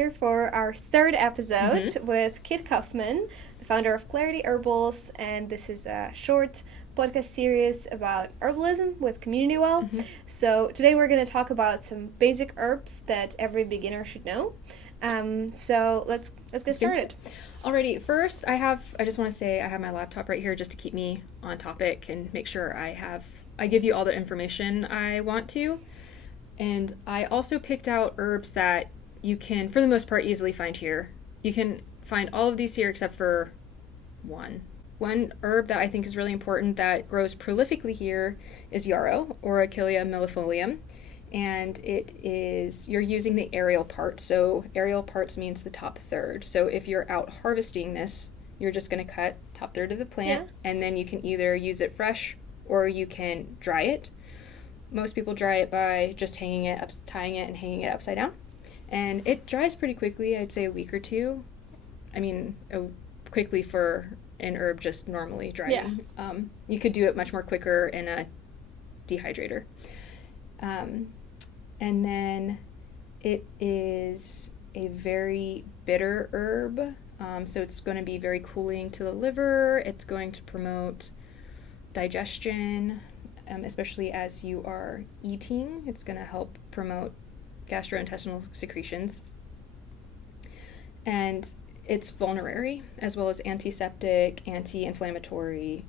here for our third episode with Kit Kaufman, the founder of Clarity Herbals, and this is a short podcast series about herbalism with Community Well. So today we're going to talk about some basic herbs that every beginner should know. So let's get started. Alrighty, first I just want to say I have my laptop right here just to keep me on topic and make sure I give you all the information I want to. And I also picked out herbs that you can, for the most part, easily find here. You can find all of these here except for one. One herb that I think is really important that grows prolifically here is yarrow, or Achillea millefolium. And you're using the aerial part. So aerial parts means the top third. So if you're out harvesting this, you're just going to cut top third of the plant, and then you can either use it fresh or you can dry it. Most people dry it by just tying it and hanging it upside down. And it dries pretty quickly, I'd say a week or two. I mean, quickly for an herb just normally drying. Yeah. You could do it much more quicker in a dehydrator. And then it is a very bitter herb. So it's going to be very cooling to the liver. It's going to promote digestion, especially as you are eating. It's going to help promote gastrointestinal secretions. And it's vulnerary, as well as antiseptic, anti-inflammatory,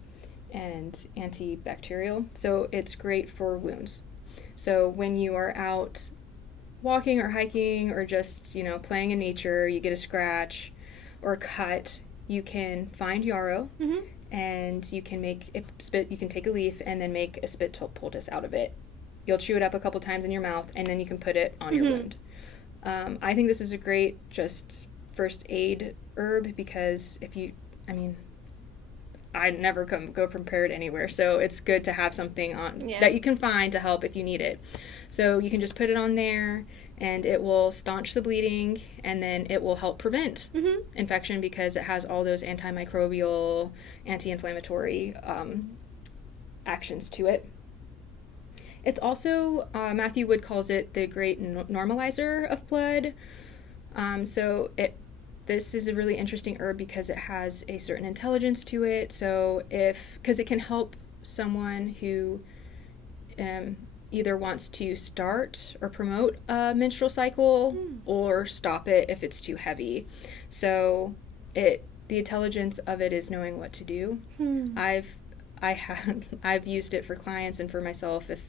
and antibacterial. So it's great for wounds. So when you are out walking or hiking or just, playing in nature, you get a scratch or a cut, you can find yarrow. And you can you can take a leaf and then make a spit poultice out of it. You'll chew it up a couple times in your mouth, and then you can put it on your wound. I think this is a great just first aid herb because I never go prepared anywhere, so it's good to have something on that you can find to help if you need it. So you can just put it on there, and it will staunch the bleeding, and then it will help prevent infection because it has all those antimicrobial, anti-inflammatory actions to it. It's also, Matthew Wood calls it the great normalizer of blood. This is a really interesting herb because it has a certain intelligence to it. So because it can help someone who either wants to start or promote a menstrual cycle or stop it if it's too heavy. So the intelligence of it is knowing what to do. I've used it for clients and for myself if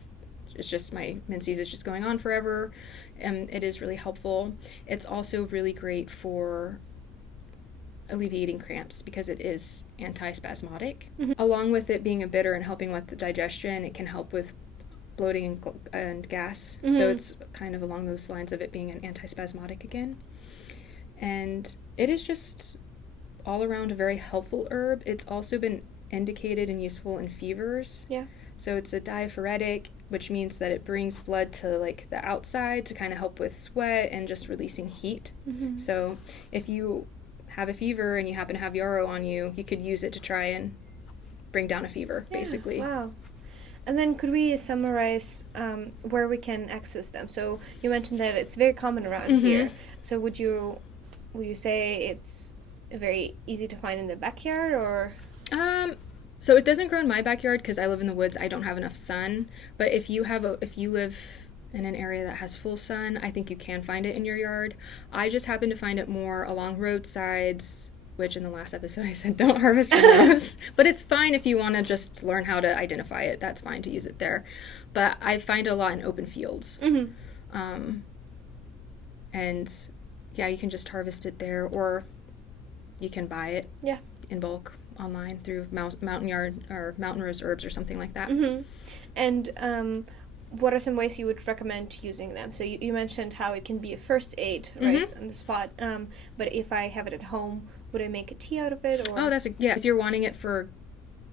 it's just my menses is just going on forever, and it is really helpful. It's also really great for alleviating cramps because it is antispasmodic. Along with it being a bitter and helping with the digestion, it can help with bloating and gas. So it's kind of along those lines of it being an antispasmodic again. And it is just all around a very helpful herb. It's also been indicated and useful in fevers. Yeah. So it's a diaphoretic, which means that it brings blood to the outside to kind of help with sweat and just releasing heat. So if you have a fever and you happen to have yarrow on you, you could use it to try and bring down a fever, basically. Wow. And then could we summarize where we can access them? So you mentioned that it's very common around here. So would you say it's very easy to find in the backyard, or? So it doesn't grow in my backyard because I live in the woods. I don't have enough sun. But if you live in an area that has full sun, I think you can find it in your yard. I just happen to find it more along roadsides, which in the last episode I said don't harvest from those. But it's fine if you want to just learn how to identify it. That's fine to use it there. But I find it a lot in open fields. And yeah, you can just harvest it there, or you can buy it in bulk online through Mountain Yard or Mountain Rose Herbs or something like that. And what are some ways you would recommend using them? So you mentioned how it can be a first aid, right, on the spot. But if I have it at home, would I make a tea out of it? Or? If you're wanting it for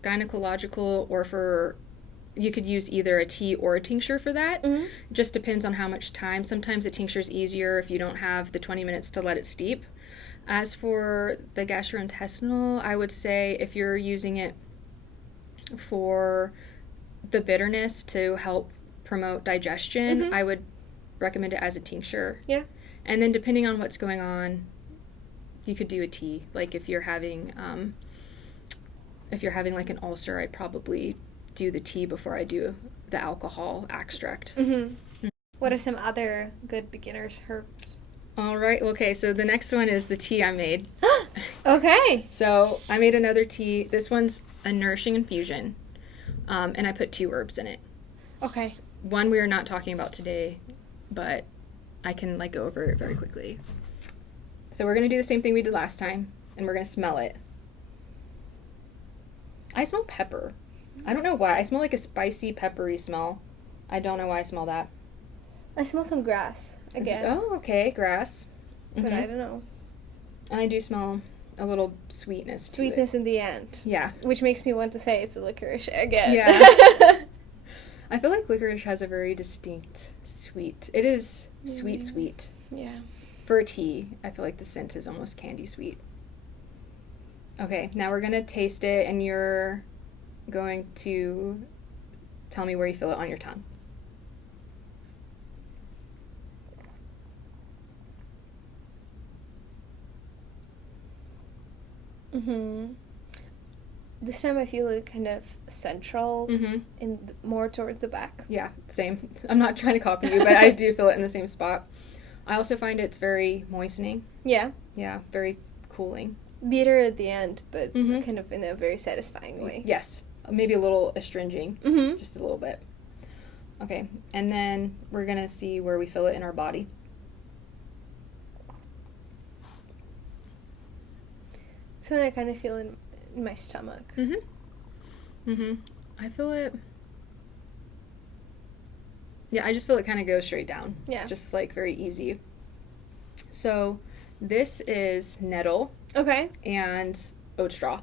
gynecological or you could use either a tea or a tincture for that. Just depends on how much time. Sometimes a tincture is easier if you don't have the 20 minutes to let it steep. As for the gastrointestinal, I would say if you're using it for the bitterness to help promote digestion, I would recommend it as a tincture. Yeah. And then depending on what's going on, you could do a tea. Like if you're having like an ulcer, I'd probably do the tea before I do the alcohol extract. What are some other good beginner's herbs? All right. Okay. So the next one is the tea I made. Okay. So I made another tea. This one's a nourishing infusion. And I put 2 herbs in it. Okay. One we are not talking about today, but I can go over it very quickly. So we're going to do the same thing we did last time, and we're going to smell it. I smell pepper. I don't know why. I smell like a spicy, peppery smell. I don't know why I smell that. I smell some grass again. Oh, okay. Grass. But I don't know. And I do smell a little sweetness to it. Sweetness in the end. Yeah. Which makes me want to say it's a licorice again. Yeah. I feel like licorice has a very distinct sweet. It is sweet. Yeah. For a tea, I feel like the scent is almost candy sweet. Okay, now we're going to taste it, and you're going to tell me where you feel it on your tongue. This time I feel it kind of central, more toward the back. Yeah, same. I'm not trying to copy you, but I do feel it in the same spot. I also find it's very moistening. Yeah. Yeah, very cooling. Bitter at the end, but kind of in a very satisfying way. Yes, maybe a little astringing, just a little bit. Okay, and then we're going to see where we feel it in our body. So I kind of feel in my stomach. I feel it. Yeah, I just feel it kind of goes straight down. Yeah. Just very easy. So this is nettle. Okay. And oat straw.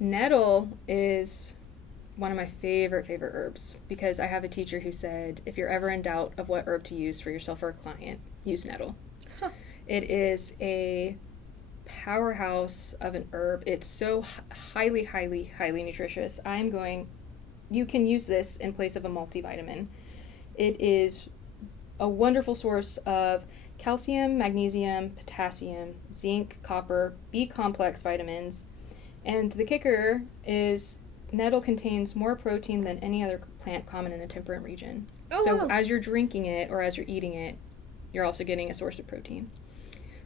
Nettle is one of my favorite herbs because I have a teacher who said if you're ever in doubt of what herb to use for yourself or a client, use nettle. Huh. It is a powerhouse of an herb. It's so highly nutritious. You can use this in place of a multivitamin. It is a wonderful source of calcium, magnesium, potassium, zinc, copper, B-complex vitamins. And the kicker is nettle contains more protein than any other plant common in the temperate region. So as you're drinking it or as you're eating it, you're also getting a source of protein.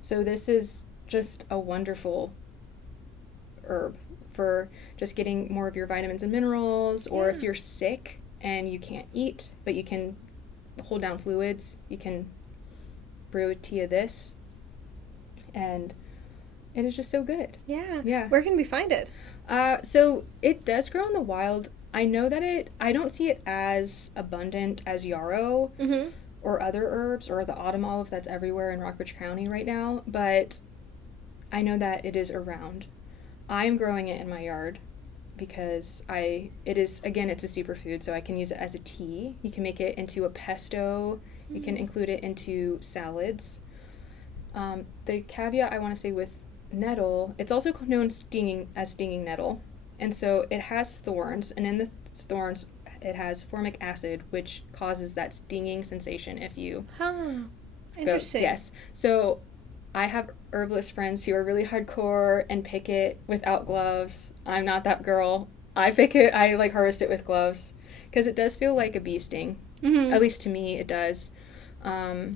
So this is just a wonderful herb for just getting more of your vitamins and minerals, or if you're sick and you can't eat, but you can hold down fluids, you can brew a tea of this, and it is just so good. Yeah. Where can we find it? So it does grow in the wild. I know that I don't see it as abundant as yarrow or other herbs or the autumn olive that's everywhere in Rockbridge County right now, but I know that it is around. I'm growing it in my yard because it's a superfood, so I can use it as a tea. You can make it into a pesto. You can include it into salads. The caveat I want to say with nettle, it's also known as stinging nettle. And so it has thorns, and in the thorns it has formic acid, which causes that stinging sensation if you Interesting. Yes. So I have herbalist friends who are really hardcore and pick it without gloves. I'm not that girl. I pick it, I harvest it with gloves because it does feel like a bee sting. At least to me it does. But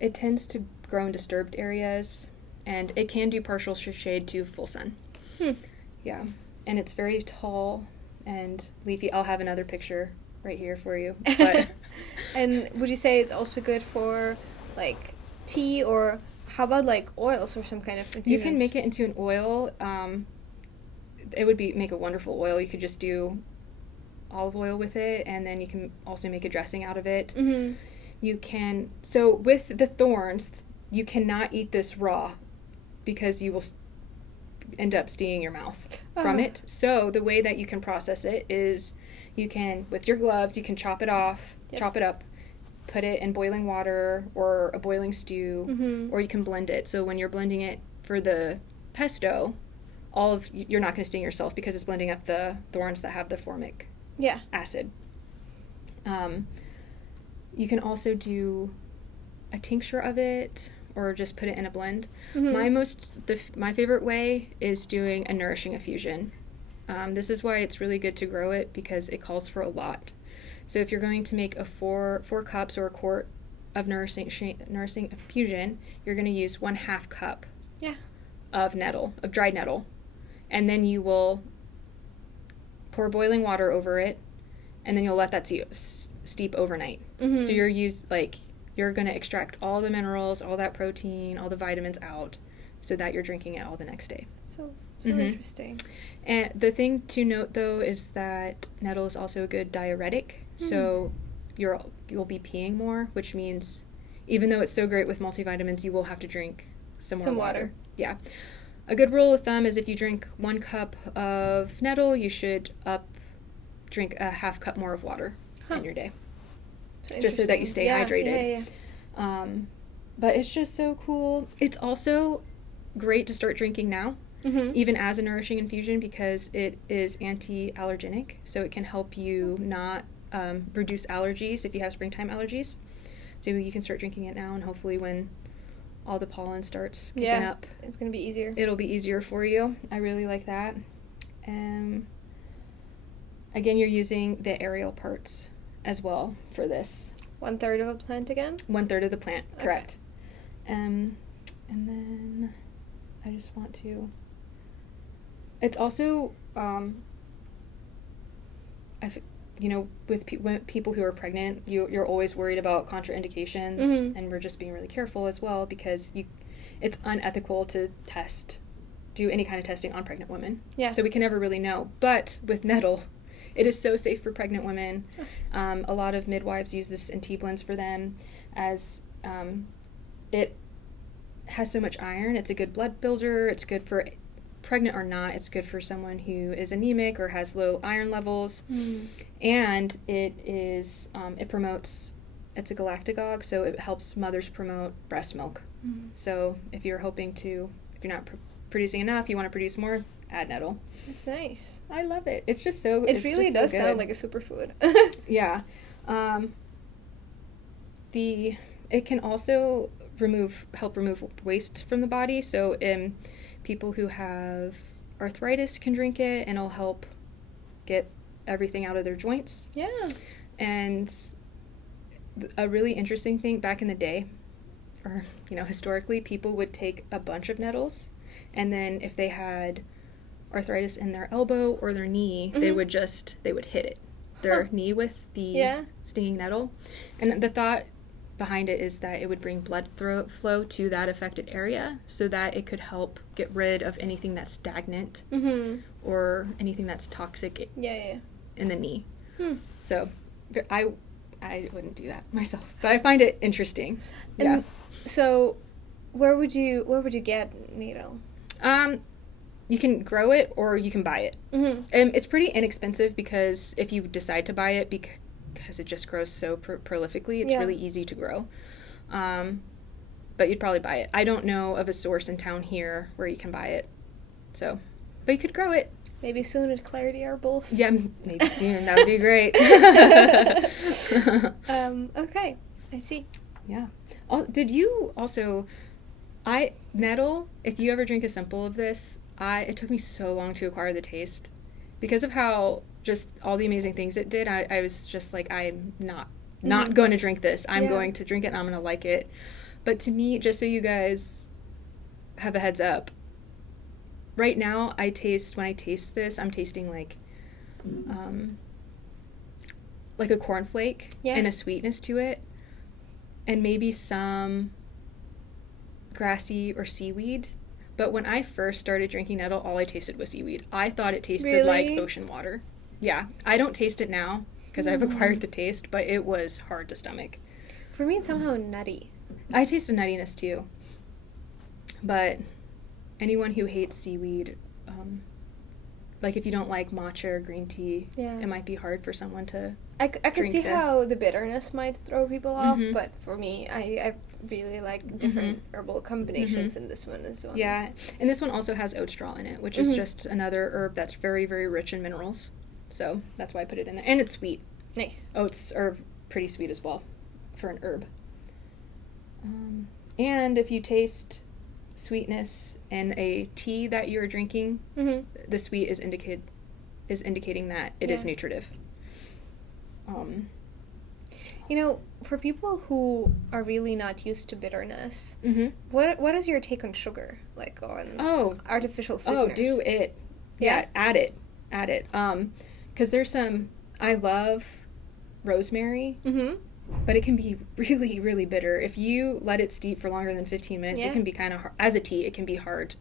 it tends to grow in disturbed areas, and it can do partial shade to full sun. Yeah. And it's very tall and leafy. I'll have another picture right here for you. But and would you say it's also good for tea, or how about oils or some kind of infusions? You can make it into an oil. It would make a wonderful oil. You could just do olive oil with it, and then you can also make a dressing out of it. You can, so with the thorns, you cannot eat this raw because you will end up stinging your mouth from it. So the way that you can process it is you can, with your gloves, you can chop it off, chop it up, put it in boiling water or a boiling stew, or you can blend it. So when you're blending it for the pesto, you're not going to sting yourself because it's blending up the thorns that have the formic acid. You can also do a tincture of it or just put it in a blend. My favorite way is doing a nourishing infusion. This is why it's really good to grow it, because it calls for a lot. So if you're going to make a four cups or a quart of nourishing infusion, you're going to use 1/2 cup of dried nettle. And then you will pour boiling water over it, and then you'll let that steep overnight. So you're going to extract all the minerals, all that protein, all the vitamins out, so that you're drinking it all the next day. So interesting. And the thing to note, though, is that nettle is also a good diuretic. So you'll be peeing more, which means even though it's so great with multivitamins, you will have to drink some more water. Yeah. A good rule of thumb is if you drink 1 cup of nettle, you should drink a 1/2 cup more of water in your day. Just so that you stay hydrated. But it's just so cool. It's also great to start drinking now, even as a nourishing infusion, because it is anti-allergenic. So it can help you not reduce allergies if you have springtime allergies. So you can start drinking it now, and hopefully when all the pollen starts picking up, it's going to be easier. It'll be easier for you. I really like that. Again, you're using the aerial parts as well for this. 1/3 of a plant again? 1/3 of the plant, correct. And then I just want to... It's also, with people who are pregnant, you're always worried about contraindications, and we're just being really careful as well, because it's unethical to do any kind of testing on pregnant women. Yeah. So we can never really know. But with nettle, it is so safe for pregnant women. A lot of midwives use this in tea blends for them, as it has so much iron. It's a good blood builder. It's good for pregnant or not. It's good for someone who is anemic or has low iron levels. And it promotes, it's a galactagogue, so it helps mothers promote breast milk. So if you're not producing enough, you want to produce more, add nettle. That's nice. I love it. It's just so It really does sound like a superfood. Yeah. It can also help remove waste from the body. So people who have arthritis can drink it, and it'll help get everything out of their joints. Yeah. And a really interesting thing, back in the day, or historically, people would take a bunch of nettles, and then if they had arthritis in their elbow or their knee, they would hit their knee with the stinging nettle. And the thought behind it is that it would bring blood flow to that affected area, so that it could help get rid of anything that's stagnant or anything that's toxic in the knee. So I wouldn't do that myself, but I find it interesting. And so where would you get nettle? You can grow it or you can buy it. It's pretty inexpensive, because if you decide to buy it, because it just grows so prolifically, it's really easy to grow. But you'd probably buy it. I don't know of a source in town here where you can buy it. So, but you could grow it. Maybe soon at Clarity Herbals. Yeah, maybe soon. That would be great. Okay, I see. Yeah. Did you also... nettle, if you ever drink a simple of this, it took me so long to acquire the taste. Because of how just all the amazing things it did, I was just like, I'm not going to drink this. I'm going to drink it and I'm going to like it. But to me, just so you guys have a heads up, right now when I taste this, I'm tasting like a cornflake and a sweetness to it, and maybe some grassy or seaweed. But when I first started drinking nettle, all I tasted was seaweed. I thought it tasted like ocean water. Yeah, I don't taste it now because I've acquired the taste, but it was hard to stomach. For me, it's somehow nutty. I taste a nuttiness too. But anyone who hates seaweed, like if you don't like matcha or green tea, it might be hard for someone to I can see how the bitterness might throw people off, but for me, I really like different herbal combinations in this one as well. Yeah, and this one also has oat straw in it, which is just another herb that's very, very rich in minerals. So that's why I put it in there. And it's sweet. Nice. Oats are pretty sweet as well for an herb. And if you taste sweetness in a tea that you're drinking, the sweet is indicating that it is nutritive. You know, for people who are really not used to bitterness, what is your take on sugar? Like on artificial sweeteners? Oh, do it. Yeah, add it. Because there's some, I love rosemary, but it can be really, really bitter. If you let it steep for longer than 15 minutes, it can be kind of hard. As a tea, it can be hard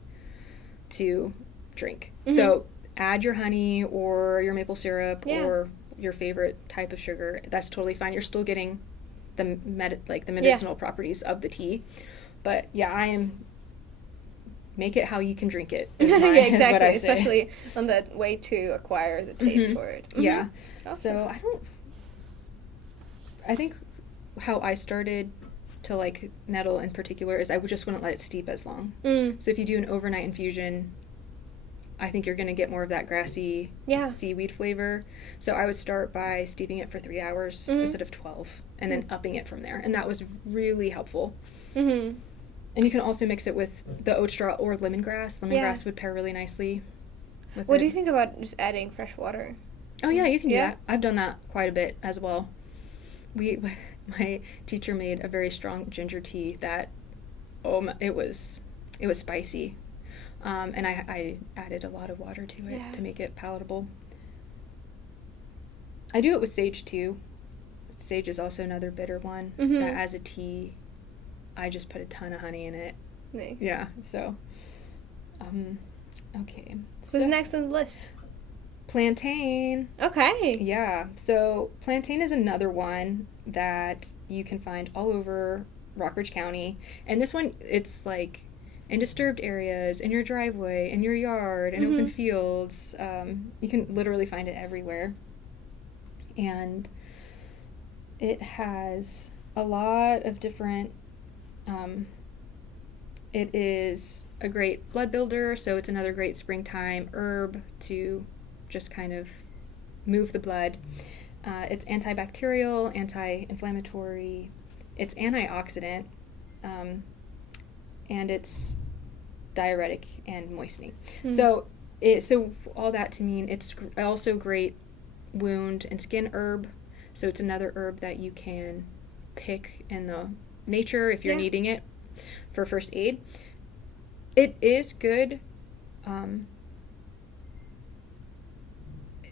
to drink. So add your honey or your maple syrup or your favorite type of sugar. That's totally fine. You're still getting the medicinal properties of the tea. But make it how you can drink it. Exactly. Is what I say. Especially on that way to acquire the taste for it. Yeah. So I think how I started to like nettle in particular is I just wouldn't let it steep as long. So if you do an overnight infusion, I think you're going to get more of that grassy seaweed flavor. So I would start by steeping it for 3 hours instead of 12 and then upping it from there. And that was really helpful. And you can also mix it with the oat straw or lemongrass. Lemongrass would pair really nicely with What do you think about just adding fresh water? Oh, yeah, you can do that. I've done that quite a bit as well. My teacher made a very strong ginger tea that, it was spicy. And I added a lot of water to it to make it palatable. I do it with sage, too. Sage is also another bitter one that as a tea, I just put a ton of honey in it. Nice. Yeah, so, okay. Who's next on the list? Plantain. Okay. Yeah, so plantain is another one that you can find all over Rockbridge County. And this one, it's like in disturbed areas, in your driveway, in your yard, in open fields. You can literally find it everywhere. And it has a lot of different... it is a great blood builder, so it's another great springtime herb to just kind of move the blood. It's antibacterial, anti-inflammatory, it's antioxidant, and it's diuretic and moistening. So all that to mean it's also great wound and skin herb. So it's another herb that you can pick in the nature if you're needing it for first aid. It is good.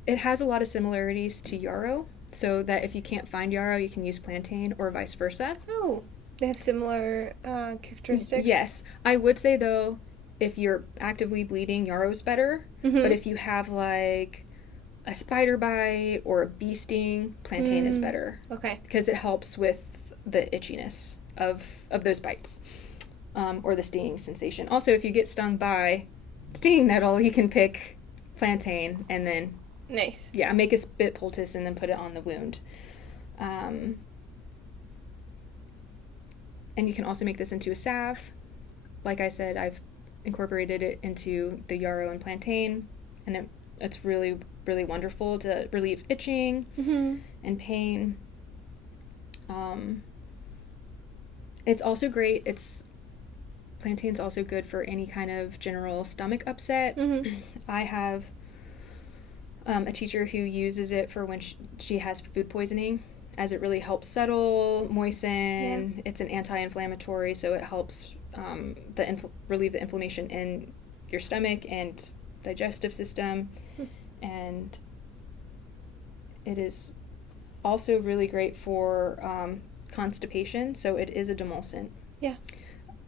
It has a lot of similarities to yarrow, so that if you can't find yarrow, you can use plantain or vice versa. Oh, they have similar characteristics? Yes. I would say, though, if you're actively bleeding, yarrow's better. But if you have, like, a spider bite or a bee sting, plantain is better. Okay. Because it helps with the itchiness of those bites or the stinging sensation. Also, if you get stung by stinging nettle, you can pick plantain and then... Nice. Yeah, make a spit poultice and then put it on the wound. And you can also make this into a salve. Like I said, I've incorporated it into the yarrow and plantain, and it's really, really wonderful to relieve itching and pain. It's also great. Plantain's also good for any kind of general stomach upset. I have a teacher who uses it for when she has food poisoning, as it really helps settle, moisten. Yeah. It's an anti-inflammatory, so it helps relieve the inflammation in your stomach and digestive system. And it is also really great for constipation, so it is a demulcent. Yeah.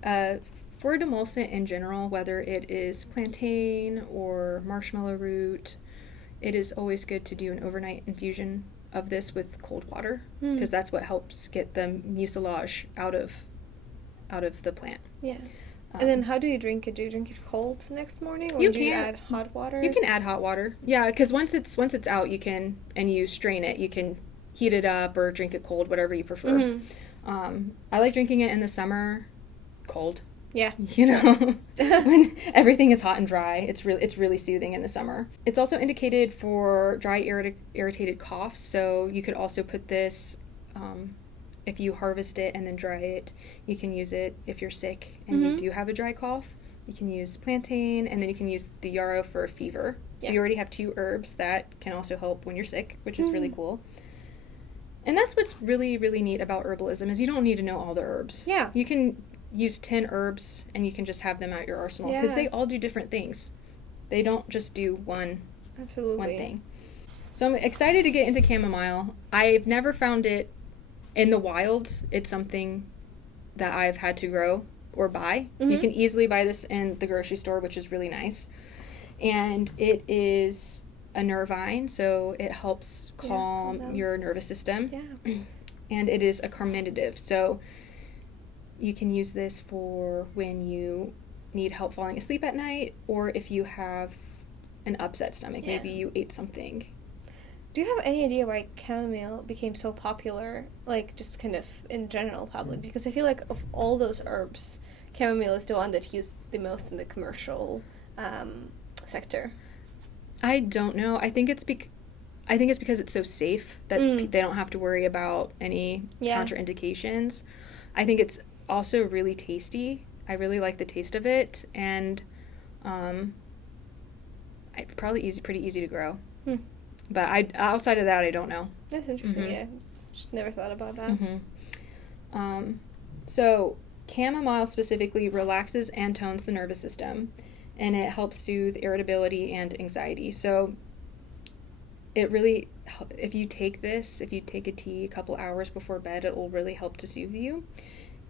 For a demulcent in general, whether it is plantain or marshmallow root, it is always good to do an overnight infusion of this with cold water, because that's what helps get the mucilage out of the plant. Yeah. And then how do you drink it? Do you drink it cold next morning, or do you add hot water? You can add hot water. Yeah, because once it's out, you can, and you strain it, you can heat it up or drink it cold, whatever you prefer. I like drinking it in the summer cold, Yeah. You know, when everything is hot and dry, it's really soothing in the summer. It's also indicated for dry, irritated coughs. So you could also put this, if you harvest it and then dry it, you can use it if you're sick and you do have a dry cough. You can use plantain, and then you can use the yarrow for a fever. So you already have 2 herbs that can also help when you're sick, which is really cool. And that's what's really, really neat about herbalism, is you don't need to know all the herbs. Yeah. You can use 10 herbs and you can just have them at your arsenal, because they all do different things. They don't just do one thing. So I'm excited to get into chamomile. I've never found it in the wild. It's something that I've had to grow or buy. You can easily buy this in the grocery store, which is really nice. And it is a nervine, so it helps calm your nervous system. Yeah. And it is a carminative, so you can use this for when you need help falling asleep at night, or if you have an upset stomach, maybe you ate something. Do you have any idea why chamomile became so popular, like just kind of in general public? Because I feel like of all those herbs, chamomile is the one that's used the most in the commercial sector. I don't know. I think it's because it's so safe that they don't have to worry about any contraindications. I think it's also really tasty. I really like the taste of it, and probably pretty easy to grow. But outside of that, I don't know. That's interesting. Yeah, just never thought about that. So chamomile specifically relaxes and tones the nervous system, and it helps soothe irritability and anxiety. So it really, if you take a tea a couple hours before bed, it will really help to soothe you.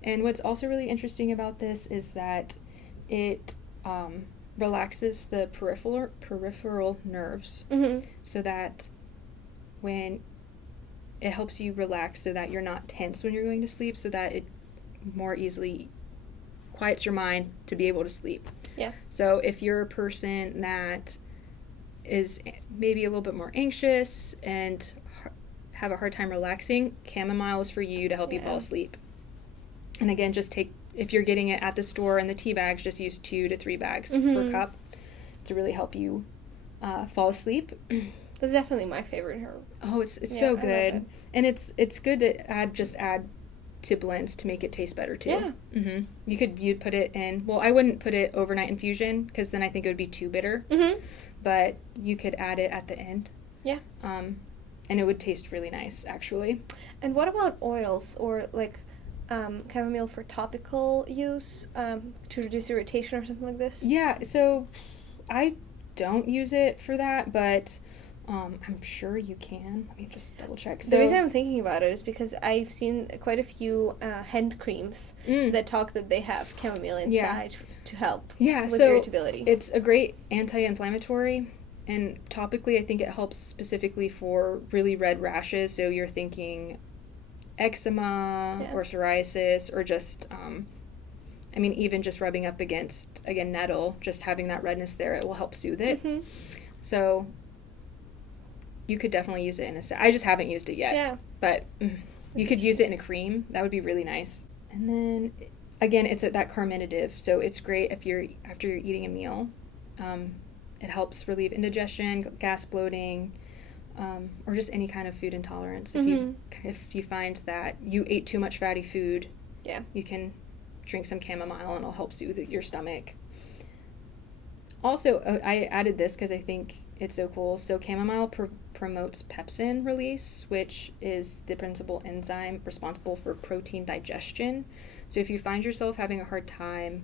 And what's also really interesting about this is that it relaxes the peripheral nerves, so that when it helps you relax, so that you're not tense when you're going to sleep, so that it more easily quiets your mind to be able to sleep. Yeah. So if you're a person that is maybe a little bit more anxious and have a hard time relaxing, chamomile is for you to help you fall asleep. And again, if you're getting it at the store in the tea bags, just use 2 to 3 bags per cup to really help you fall asleep. That's definitely my favorite herb. Oh, it's so good. And it's good to add to blends to make it taste better too. Yeah. You'd put it in, well, I wouldn't put it overnight infusion, because then I think it would be too bitter. But you could add it at the end. Yeah. And it would taste really nice, actually. And what about oils, or like chamomile for topical use, to reduce irritation or something like this? Yeah, so I don't use it for that, but I'm sure you can. Let me just double check. So, the reason I'm thinking about it is because I've seen quite a few hand creams that talk that they have chamomile inside to help with irritability. It's a great anti-inflammatory, and topically I think it helps specifically for really red rashes. So you're thinking eczema or psoriasis, or just even just rubbing up against, again, nettle, just having that redness there, it will help soothe it. So you could definitely use it in I just haven't used it yet. Yeah. But you could use it in a cream. That would be really nice. And then again, it's that carminative, so it's great after you're eating a meal. It helps relieve indigestion, gas, bloating, or just any kind of food intolerance. If you find that you ate too much fatty food, you can drink some chamomile and it'll help soothe your stomach. Also, I added this because I think it's so cool. So chamomile promotes pepsin release, which is the principal enzyme responsible for protein digestion. So if you find yourself having a hard time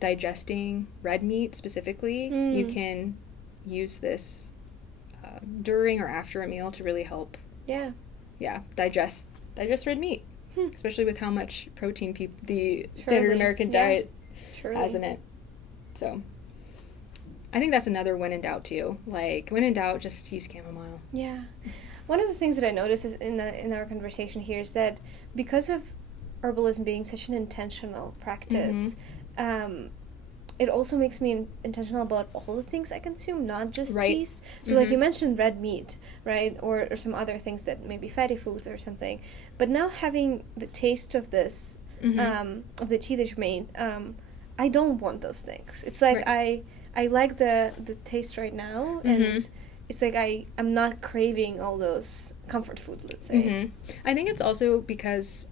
digesting red meat specifically, you can use this during or after a meal to really help digest red meat, especially with how much protein the standard American diet has in it. So I think that's another when in doubt too. Like, when in doubt, just use chamomile. Yeah. One of the things that I noticed is in our conversation here is that because of herbalism being such an intentional practice, it also makes me intentional about all the things I consume, not just teas. So like you mentioned red meat, right? Or some other things that may be fatty foods or something. But now having the taste of this of the tea that you made, I don't want those things. It's like I like the taste right now, and it's like I'm not craving all those comfort food, let's say. I think it's also because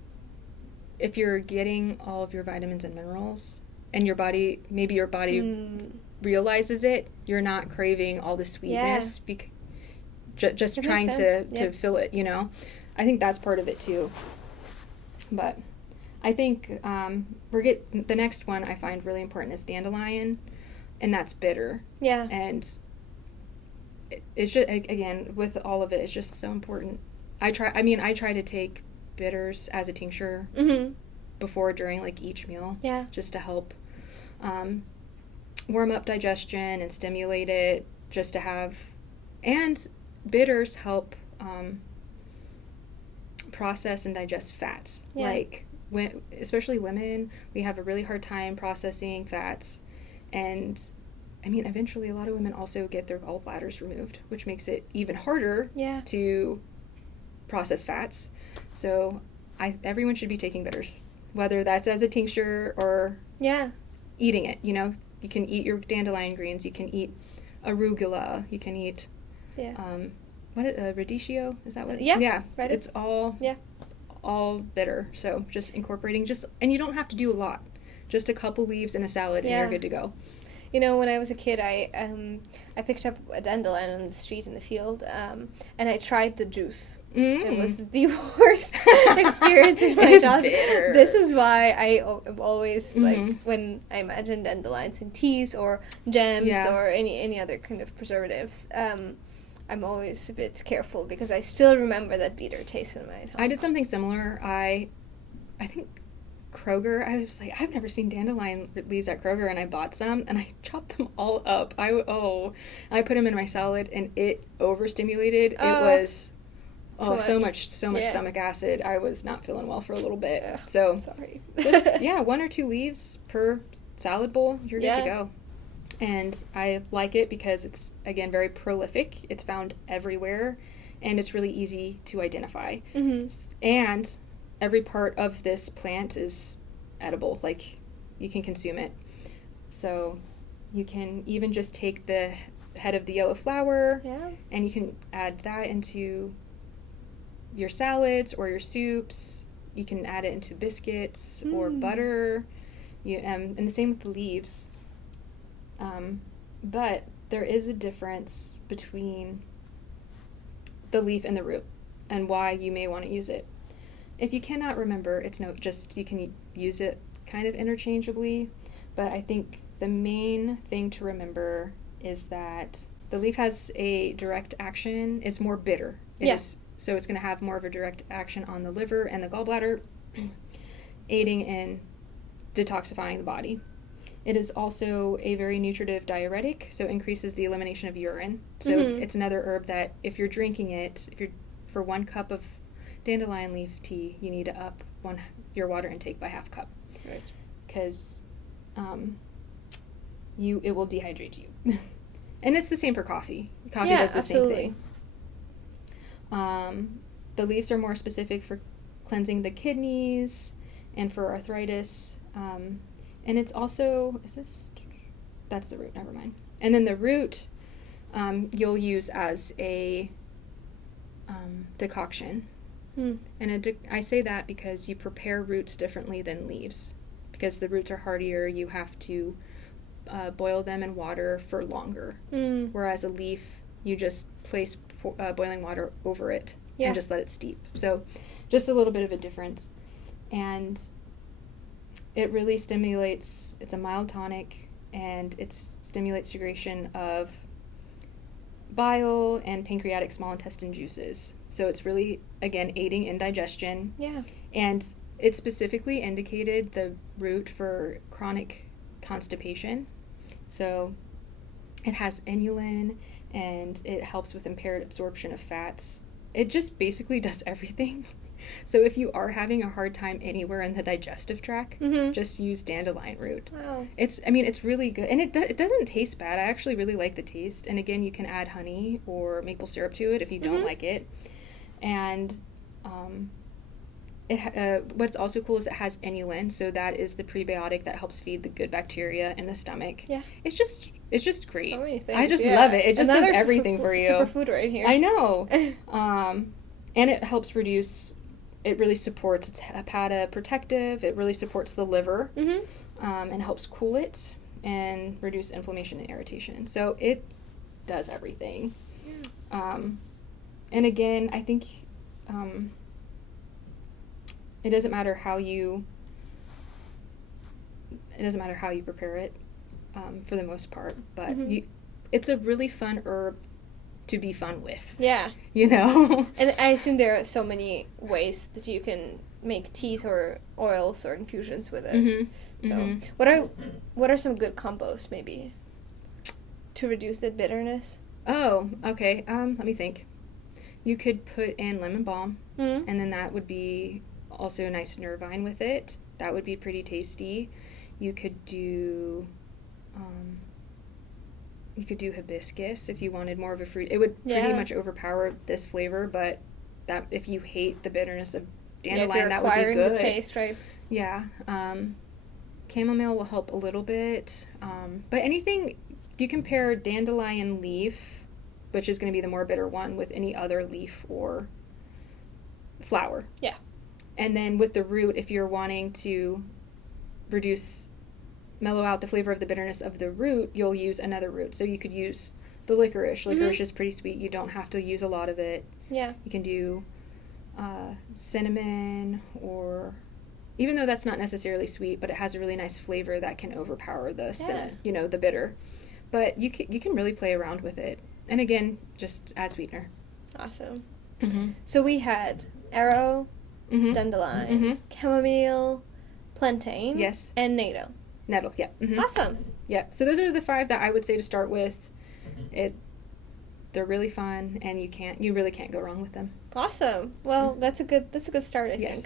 if you're getting all of your vitamins and minerals, and your body realizes it, you're not craving all the sweetness, just trying to fill it, you know? I think that's part of it too. But I think the next one I find really important is dandelion, and that's bitter. Yeah. And it's just, again, with all of it, it's just so important. I try to take bitters as a tincture before, during, like, each meal. Yeah. Just to help warm up digestion and stimulate it, just to have... And bitters help process and digest fats. Yeah. Like, especially women, we have a really hard time processing fats. And, I mean, eventually a lot of women also get their gallbladders removed, which makes it even harder to process fats. So everyone should be taking bitters, whether that's as a tincture or eating it. You know, you can eat your dandelion greens, you can eat arugula, you can eat radicchio, is that what? Yeah, it's all bitter. So just incorporating, and you don't have to do a lot, just a couple leaves in a salad and you're good to go. You know, when I was a kid, I picked up a dandelion on the street in the field, and I tried the juice. It was the worst experience in my childhood. This is why I am always, like, when I imagine dandelions in teas or jams or any other kind of preservatives, I'm always a bit careful because I still remember that bitter taste in my tongue. I did something similar. I think Kroger, I was like, I've never seen dandelion leaves at Kroger, and I bought some, and I chopped them all up. I put them in my salad, and it overstimulated. It was so much stomach acid. I was not feeling well for a little bit. So sorry. Just, 1 or 2 leaves per salad bowl, you're good to go. And I like it because it's, again, very prolific. It's found everywhere, and it's really easy to identify. And every part of this plant is edible. Like, you can consume it. So you can even just take the head of the yellow flower, and you can add that into your salads or your soups. You can add it into biscuits or butter. And the same with the leaves. But there is a difference between the leaf and the root, and why you may want to use it. If you cannot remember, you can use it kind of interchangeably, but I think the main thing to remember is that the leaf has a direct action. It's more bitter. So it's going to have more of a direct action on the liver and the gallbladder, aiding in detoxifying the body. It is also a very nutritive diuretic, so increases the elimination of urine. So it's another herb that if you're drinking it, for 1 cup of dandelion leaf tea, you need to up your water intake by half cup. Right. Because it will dehydrate you. And it's the same for coffee. Coffee does the same thing. The leaves are more specific for cleansing the kidneys and for arthritis. And it's also, that's the root, never mind. And then the root, you'll use as a decoction. And I say that because you prepare roots differently than leaves. Because the roots are hardier, you have to boil them in water for longer. Whereas a leaf, you just place boiling water over it and just let it steep. So just a little bit of a difference. And it really stimulates, it's a mild tonic, and it stimulates segregation of bile and pancreatic small intestine juices. So it's really, again, aiding in digestion. And it specifically indicated the root for chronic constipation. So it has inulin, and it helps with impaired absorption of fats. It just basically does everything. So if you are having a hard time anywhere in the digestive tract, just use dandelion root. Wow. It's really good. And it doesn't taste bad. I actually really like the taste. And again, you can add honey or maple syrup to it if you don't like it. And what's also cool is it has inulin, so that is the prebiotic that helps feed the good bacteria in the stomach. Yeah. It's just great. So many things. I just love it. It just does everything for you. Superfood right here. I know. And it helps reduce. It really supports. It's hepatoprotective. It really supports the liver, and helps cool it and reduce inflammation and irritation. So it does everything. Yeah. And again, I think it doesn't matter how you prepare it, for the most part, but it's a really fun herb to be fun with. Yeah. You know? And I assume there are so many ways that you can make teas or oils or infusions with it. So what are some good combos maybe to reduce the bitterness? Oh, okay. Let me think. You could put in lemon balm, and then that would be also a nice nervine with it. That would be pretty tasty. You could do hibiscus if you wanted more of a fruit. It would pretty much overpower this flavor, but that if you hate the bitterness of dandelion, that would be good. The taste, right? Yeah. Chamomile will help a little bit, but anything you can pair dandelion leaf, which is going to be the more bitter one, with any other leaf or flower. Yeah. And then with the root, if you're wanting to mellow out the flavor of the bitterness of the root, you'll use another root. So you could use the licorice. Licorice is pretty sweet. You don't have to use a lot of it. Yeah. You can do cinnamon, or even though that's not necessarily sweet, but it has a really nice flavor that can overpower the the bitter. But you can really play around with it. And again, just add sweetener. Awesome. So we had yarrow, dandelion, chamomile, plantain, and nettle. Nettle, yeah. Awesome. Yeah. So those are the 5 that I would say to start with. They're really fun, and you really can't go wrong with them. Awesome. Well, that's a good start, I think.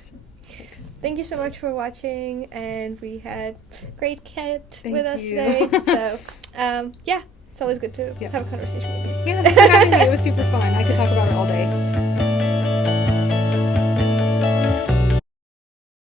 Thanks. Thank you so much for watching, and we had great Kit Thank with us you. today. So, it's always good to have a conversation with you. Yeah, thanks for having me. It was super fun. I could talk about